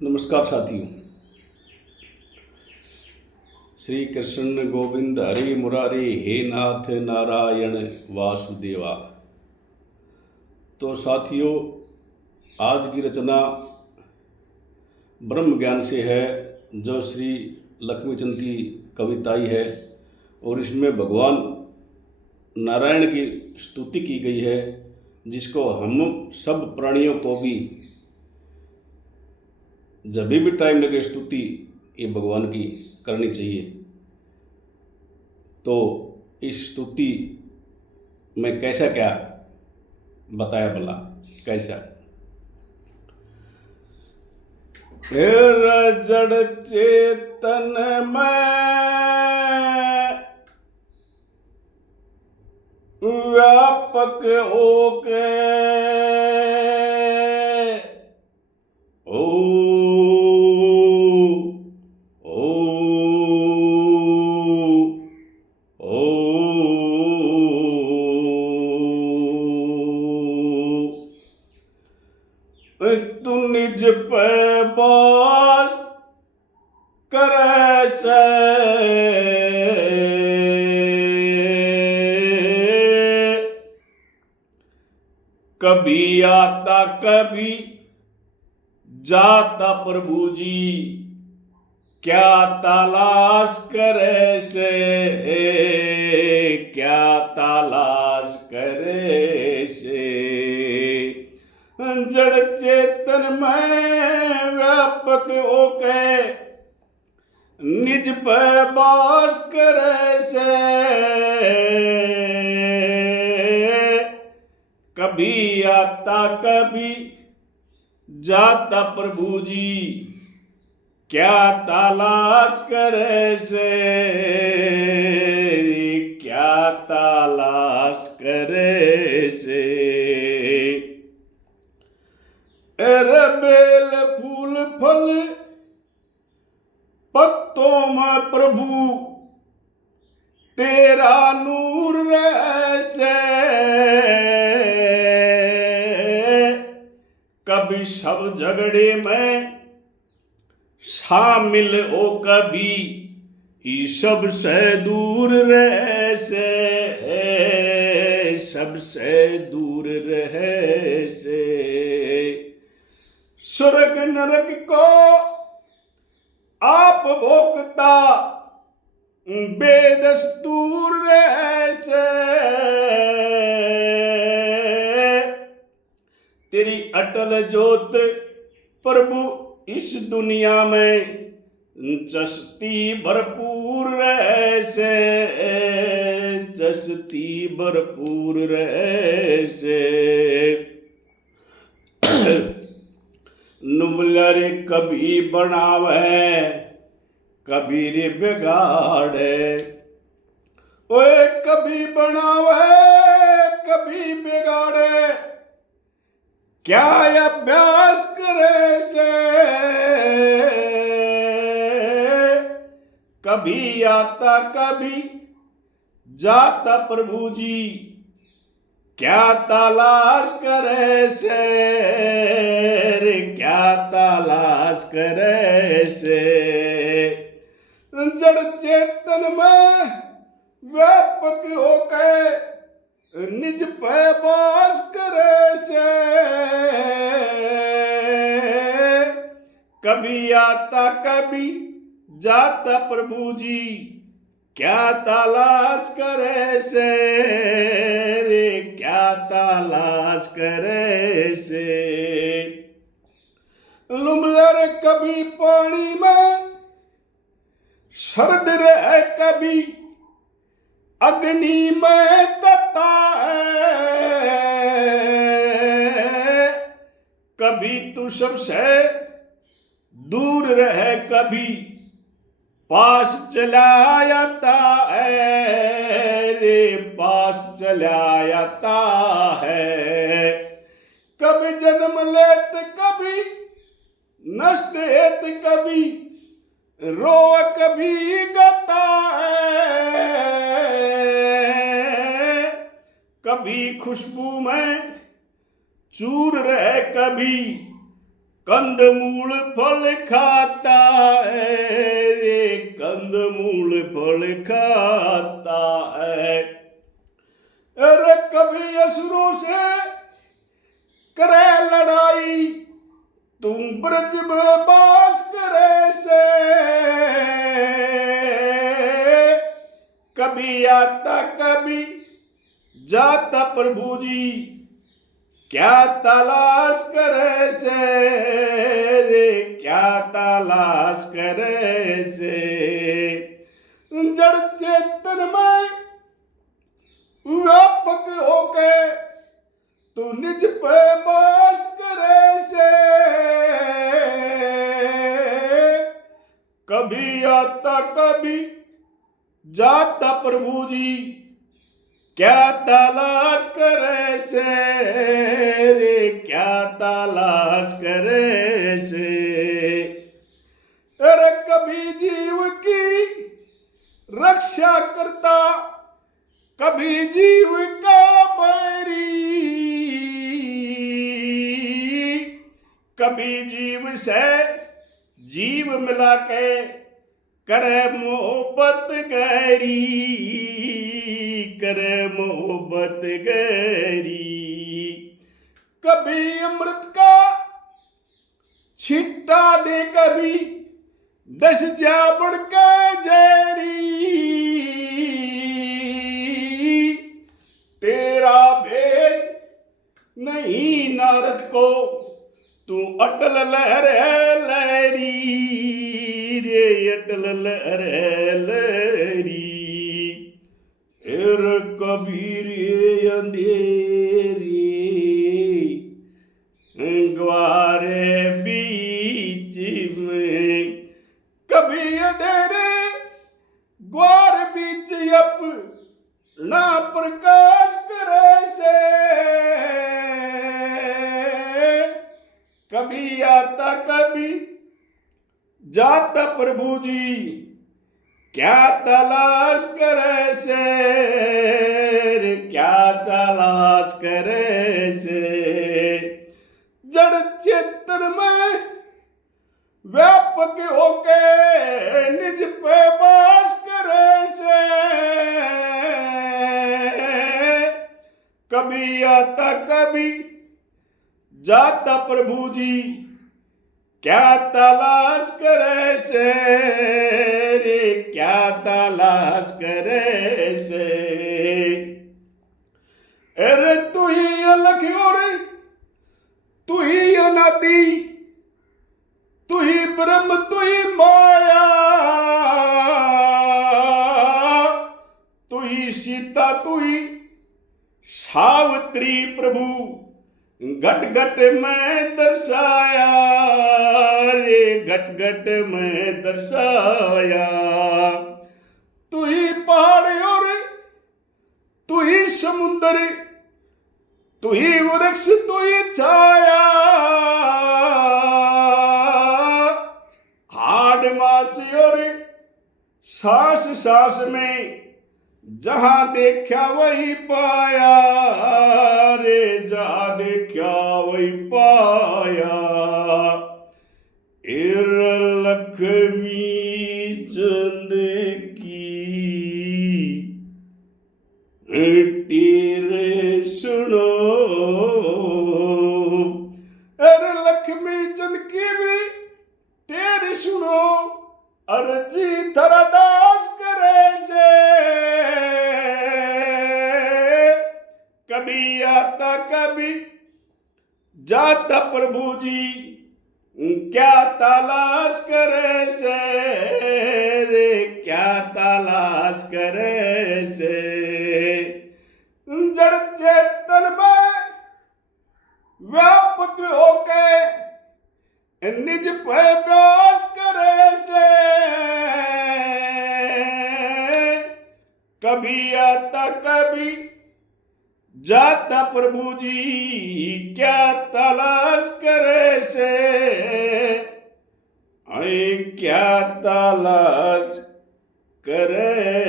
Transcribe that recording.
नमस्कार साथियों। श्री कृष्ण गोविंद हरि मुरारी हे नाथ नारायण वासुदेवा। तो साथियों, आज की रचना ब्रह्म ज्ञान से है, जो श्री लक्ष्मीचंद की कविताई है और इसमें भगवान नारायण की स्तुति की गई है, जिसको हम सब प्राणियों को भी जब भी टाइम लगे स्तुति ये भगवान की करनी चाहिए। तो इस स्तुति में कैसा क्या बताया भला, कैसा फिर जड़ चेतन में व्यापक होके तू निज पे बास करे छे, कभी आता कभी जाता प्रभु जी, क्या तलाश करे से, क्या तलाश करे से। जड़ चेतन में व्यापक होके निज पे बास करे से, कभी आता कभी जाता प्रभु जी, क्या तलाश करे से, क्या तलाश करे से। अरे बेल फूल फल पत्तों में प्रभु तेरा नूर ऐसे, कभी सब झगड़े में शामिल हो, कभी ई सबसे दूर रहे से, सबसे दूर रहे से। स्वर्ग नरक को आप भोगता बेदस्तूर रहे से, तेरी अटल ज्योत प्रभु इस दुनिया में चस्ती भरपूर रहे से, चस्ती भरपूर रहे से। नुमलर कभी बनावे कभी रे बिगाड़े, ओए कभी बनावे कभी बिगाड़े, क्या अभ्यास करे से, कभी आता कभी जाता प्रभु जी, क्या तलाश करे से, क्या तलाश करे से। जड़ चेतन में व्यापक होके निज पे बास करे से, कभी आता कभी जाता प्रभु जी, क्या तलाश करे से, क्या तलाश करे से। लुमलर कभी पानी में सर्द रहे, कभी अग्नि में तता है, कभी तू सबसे दूर रहे, कभी पास चला आता है रे, पास चला आता है। कभी जन्म लेत कभी नष्ट हेत, कभी रो कभी गाता है, कभी खुशबू में चूर रहे, कभी कंदमूल फल खाता है रे, कंदमूल फल खाता है। अरे कभी असुरों से करे लड़ाई, तुम ब्रज में बास करे से। कभी आता कभी जाता प्रभु जी, क्या तलाश करे से रे, क्या तलाश करे से। जड़ चेतन में व्यापक होके तू निज पे बास करे से। कभी आता कभी जाता प्रभु जी, क्या तलाश करे से रे, क्या तलाश करे से। अरे कभी जीव की रक्षा करता, कभी जीव का बैरी, कभी जीव से जीव मिला के करे मोहब्बत गहरी, करे मोहब्बत गहरी। कभी अमृत का छिट्टा दे, कभी 10 जाबड़ का जहरी। तेरा भेद नहीं नारद को, तू अटल लहर है लहरी रे, अटल लहर है लहरी। फिर कबीर अंधेरी ग्वारे बीच में, कभी अंधेरे ग्वार बीच अपना प्रकाश करे से। कभी आता कभी जाता प्रभु जी, क्या तलाश करे से रे, क्या तलाश करे से। जड़ चेतन में व्यापक होके निज पे बास करे से। कभी आता कभी जाता प्रभु जी, क्या तलाश करे से रे, क्या तलाश करे से। अरे तू ही अलख और तू ही अनादि, तू ही ब्रह्म तू ही माया, तू ही सीता तू ही सावित्री प्रभु, घट घट में दर्शाया रे, घट घट में दर्शाया। तू ही पहाड़ और तू ही समुद्र, तू ही वृक्ष तू ही छाया। हाड़ मास और सांस सांस में जहां देखा वही पाया रे, जहां देखा वही पाया। लक्ष्मी चंद की तेरे सुनो, अरे लक्ष्मी चंद की भी तेरे सुनो, अर्जी धरादास करे से। कभी आता कभी जाता प्रभु जी, क्या तलाश करे से रे, क्या तलाश करे से। जड़ चेतन में व्यापक होके निज पे व्यास करे से। कभी आता कभी जाता प्रभु जी, क्या तलाश करे से। अरे क्या तलाश करे